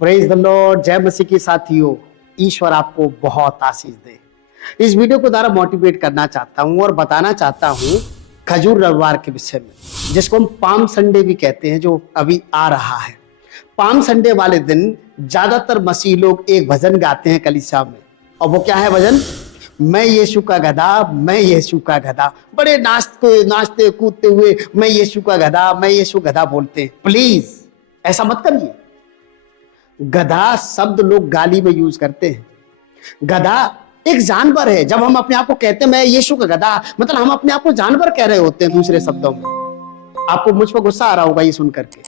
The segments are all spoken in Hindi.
Praise the Lord. जय मसीह की साथियों, ईश्वर आपको बहुत आशीष दे। इस वीडियो को द्वारा मोटिवेट करना चाहता हूं और बताना चाहता हूं खजूर रविवार के विषय में, जिसको हम पाम संडे भी कहते हैं, जो अभी आ रहा है। पाम संडे वाले दिन ज्यादातर मसीह लोग एक भजन गाते हैं कलीसिया में, और वो क्या है भजन? मैं यीशु का गधा, मैं यीशु का गधा। बड़े नाचते कूदते हुए मैं यीशु का गधा, मैं यीशु गधा बोलते हैं। प्लीज ऐसा मत करिए। गधा शब्द लोग गाली में यूज करते हैं। गधा एक जानवर है। जब हम अपने आप को कहते हैं मैं यीशु का गधा, मतलब हम अपने आप को जानवर कह रहे होते हैं दूसरे शब्दों में। आपको मुझ पर गुस्सा आ रहा होगा ये सुन करके,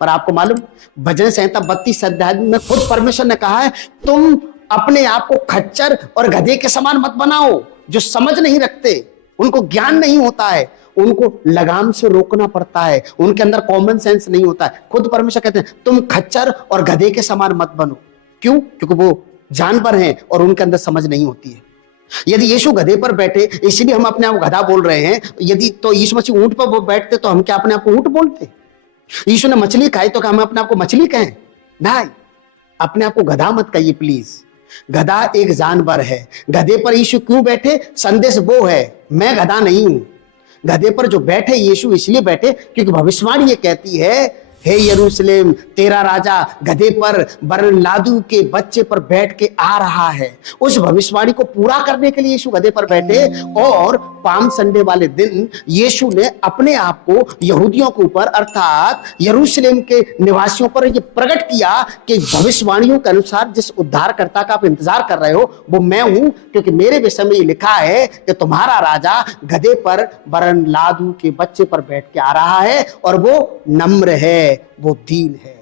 पर आपको मालूम भजन संहिता 32 अध्याय में खुद परमेश्वर ने कहा है, तुम अपने आप को खच्चर और गधे के समान मत बनाओ। जो समझ नहीं रखते, उनको ज्ञान नहीं होता है, उनको लगाम से रोकना पड़ता है, उनके अंदर कॉमन सेंस नहीं होता है। खुद परमेश्वर कहते हैं तुम खच्चर और गधे के समान मत बनो। क्यों? क्योंकि वो जानवर हैं और उनके अंदर समझ नहीं होती है। यदि यीशु गधे पर बैठे, इसलिए हम अपने आप को गधा बोल रहे हैं, यदि तो यीशु मसीह ऊंट पर बैठते तो हम क्या अपने आप को ऊंट बोलते? यीशु ने मछली खाई तो क्या हम अपने आप को मछली कहें? नहीं, अपने आप को गधा मत कहिए प्लीज। गधा एक जानवर है। गधे पर यीशु क्यों बैठे? संदेश वो है, मैं गधा नहीं हूं। गधे पर जो बैठे यीशु इसलिए बैठे क्योंकि भविष्यवाणी ये कहती है, हे यरूशलेम, तेरा राजा गधे पर वरन लादू के बच्चे पर बैठ के आ रहा है। उस भविष्यवाणी को पूरा करने के लिए यीशु गधे पर बैठे। और पाम संडे वाले दिन यीशु ने अपने आप को यहूदियों के ऊपर अर्थात यरूशलेम के निवासियों पर यह प्रकट किया कि भविष्यवाणियों के अनुसार जिस उद्धारकर्ता का आप इंतजार कर रहे हो वो मैं हूं, क्योंकि मेरे विषय में ये लिखा है कि तुम्हारा राजा गधे पर वरन लादू के बच्चे पर बैठ के आ रहा है और वो नम्र है, वो दीन है।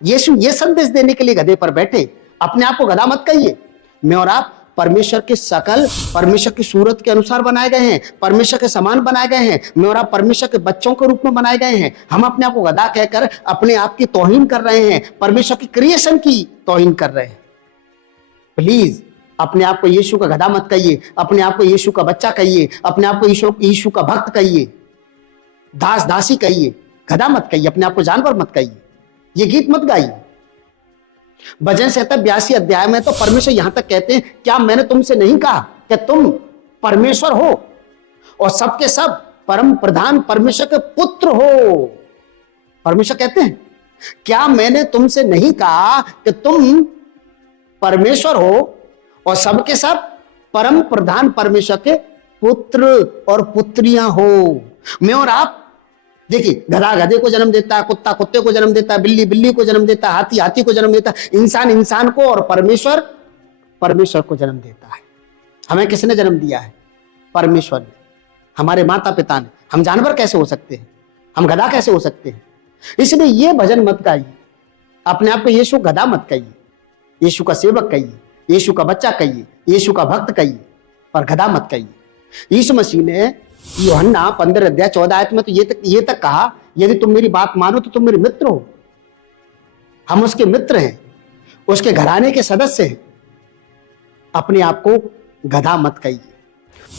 यीशु ये संदेश देने के लिए गधे पर बैठे। अपने आप को गधा मत कहिए। मैं और आप परमेश्वर के शकल, परमेश्वर की सूरत के अनुसार बनाए गए हैं, परमेश्वर के समान बनाए गए हैं। मैं और आप परमेश्वर के बच्चों के रूप में बनाए गए हैं। हम अपने आप को गधा कहकर अपने आप की तौहीन कर रहे हैं, परमेश्वर की क्रिएशन की तौहीन कर रहे हैं। प्लीज अपने आप को यीशु का गधा मत कहिए। अपने आप को यीशु का बच्चा कहिए। अपने आप को यीशु का भक्त कहिए, दास दासी कहिए, गधा मत कहिए। अपने आप को जानवर मत कहिए। ये गीत मत गाइए। भजन संहिता 82 अध्याय में तो परमेश्वर यहां तक कहते हैं, क्या मैंने तुमसे नहीं कहा कि तुम परमेश्वर हो और सबके सब परम प्रधान परमेश्वर के पुत्र हो? परमेश्वर कहते हैं, क्या मैंने तुमसे नहीं कहा कि तुम परमेश्वर हो और सबके सब परम प्रधान परमेश्वर के पुत्र और पुत्रियां हो? मैं और आप देखिए, गधा गधे को जन्म देता है, कुत्ता कुत्ते को जन्म देता है, बिल्ली बिल्ली को जन्म देता है, हाथी हाथी को जन्म देता है, इंसान इंसान को, और परमेश्वर परमेश्वर को जन्म देता है। हमें किसने जन्म दिया है? परमेश्वर ने, हमारे माता पिता ने। हम जानवर कैसे हो सकते हैं? हम गधा कैसे हो सकते हैं? इसलिए ये भजन मत गाइए। अपने आप को यीशु गधा मत कहिए, यीशु का सेवक कहिए, यीशु का बच्चा कहिए, यीशु का भक्त कहिए, पर गधा मत कहिए। यीशु मसीह ने यूहन्ना 15 अध्याय 14 आयत में तो ये तक कहा, यदि तुम मेरी बात मानो तो तुम मेरे मित्र हो। हम उसके मित्र हैं, उसके घराने के सदस्य हैं। अपने आप को गधा मत कहिए।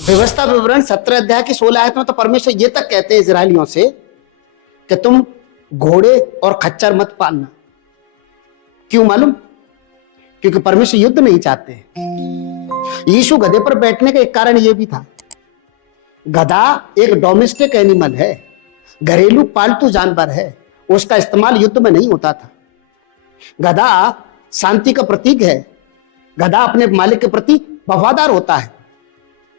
व्यवस्था विवरण 17 अध्याय की 16 आयत में तो परमेश्वर ये तक कहते हैं इजरायलियों से कि तुम घोड़े और खच्चर मत पालना। क्यों मालूम? क्योंकि परमेश्वर युद्ध नहीं चाहते। यीशु गधे पर बैठने का एक कारण यह भी था, गधा एक डोमेस्टिक एनिमल है, घरेलू पालतू जानवर है। उसका इस्तेमाल युद्ध में नहीं होता था। गधा शांति का प्रतीक है। गधा अपने मालिक के प्रति वफादार होता है।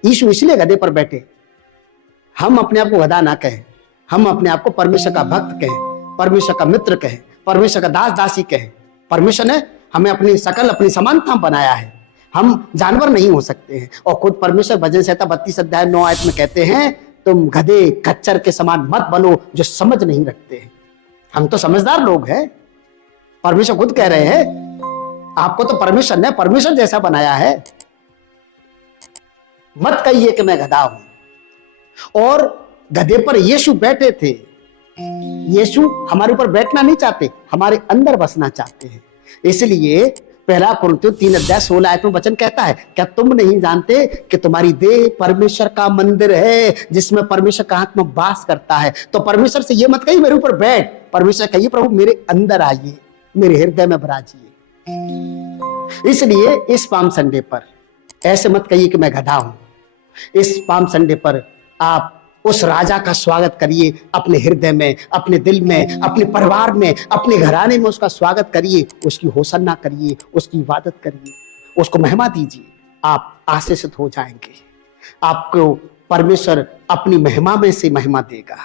यीशु इसलिए गधे पर बैठे। हम अपने आप को गधा ना कहें, हम अपने आप को परमेश्वर का भक्त कहें, परमेश्वर का मित्र कहें, परमेश्वर का दास दासी कहें। परमेश्वर ने हमें अपनी शकल, अपनी समानता बनाया है। हम जानवर नहीं हो सकते हैं। और खुद परमेश्वर भजन संहिता 32 अध्याय 9 आयत में कहते हैं, तुम गधे खच्चर के समान मत बनो जो समझ नहीं रखते हैं। हम तो समझदार लोग हैं। परमेश्वर खुद कह रहे हैं, आपको तो परमेश्वर ने परमेश्वर जैसा बनाया है। मत कहिए कि मैं गधा हूं। और गधे पर यीशु बैठे थे। यीशु हमारे ऊपर बैठना नहीं चाहते, हमारे अंदर बसना चाहते हैं। इसलिए पहला कुरिन्थियों 3 अध्याय 16 आयत में वचन कहता है, क्या तुम नहीं जानते कि तुम्हारी देह परमेश्वर का मंदिर है जिसमें परमेश्वर का आत्मा वास करता है? तो परमेश्वर से ये मत कहिए मेरे ऊपर बैठ, परमेश्वर कहिए प्रभु मेरे अंदर आइए, मेरे हृदय में विराजिए। इसलिए इस पाम संडे पर ऐसे मत कहिए कि मैं गधा हूं। इस पाम संडे पर आप उस राजा का स्वागत करिए, अपने हृदय में, अपने दिल में, अपने परिवार में, अपने घराने में उसका स्वागत करिए, उसकी होसन्ना करिए, उसकी इबादत करिए, उसको महिमा दीजिए। आप आशीषित हो जाएंगे। आपको परमेश्वर अपनी महिमा में से महिमा देगा,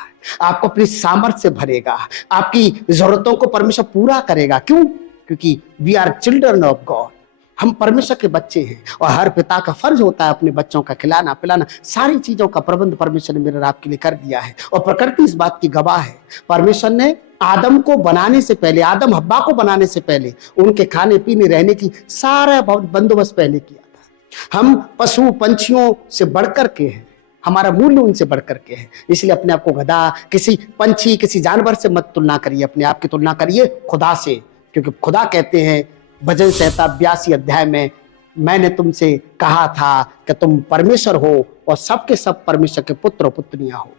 आपको अपनी सामर्थ्य से भरेगा, आपकी जरूरतों को परमेश्वर पूरा करेगा। क्यों? क्योंकि we are children of God, हम परमेश्वर के बच्चे हैं और हर पिता का फर्ज होता है अपने बच्चों का खिलाना पिलाना। सारी चीजों का प्रबंध परमेश्वर ने मेरे और आपके लिए कर दिया है और प्रकृति इस बात की गवाह है। परमेश्वर ने आदम को बनाने से पहले, आदम हब्बा को बनाने से पहले उनके खाने पीने रहने की सारा बंदोबस्त पहले किया था। हम पशु पंछियों से बढ़कर के हैं, हमारा मूल्य उनसे बढ़कर के है। इसलिए अपने आप को गधा, किसी पंछी, किसी जानवर से मत तुलना करिए, अपने आप की तुलना करिए खुदा से। क्योंकि खुदा कहते हैं भजन संहिता 82 अध्याय में, मैंने तुमसे कहा था कि तुम परमेश्वर हो और सबके सब परमेश्वर के पुत्र और पुत्रियां हो।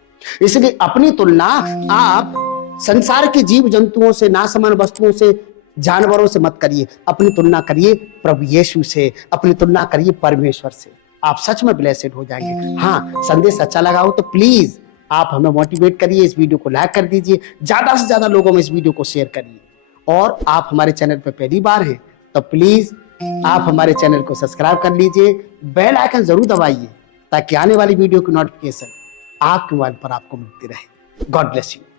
इसलिए अपनी तुलना आप संसार के जीव जंतुओं से, नासमान वस्तुओं से, जानवरों से मत करिए। अपनी तुलना करिए प्रभु यीशु से, अपनी तुलना करिए परमेश्वर से। आप सच में ब्लेसेड हो जाएंगे। हाँ, संदेश अच्छा लगा हो तो प्लीज आप हमें मोटिवेट करिए, इस वीडियो को लाइक कर दीजिए, ज्यादा से ज्यादा लोगों में इस वीडियो को शेयर करिए। और आप हमारे चैनल पर पहली बार हैं तो प्लीज आप हमारे चैनल को सब्सक्राइब कर लीजिए, बेल आइकन जरूर दबाइए ताकि आने वाली वीडियो की नोटिफिकेशन आपके मोबाइल पर आपको मिलती रहे। God bless you.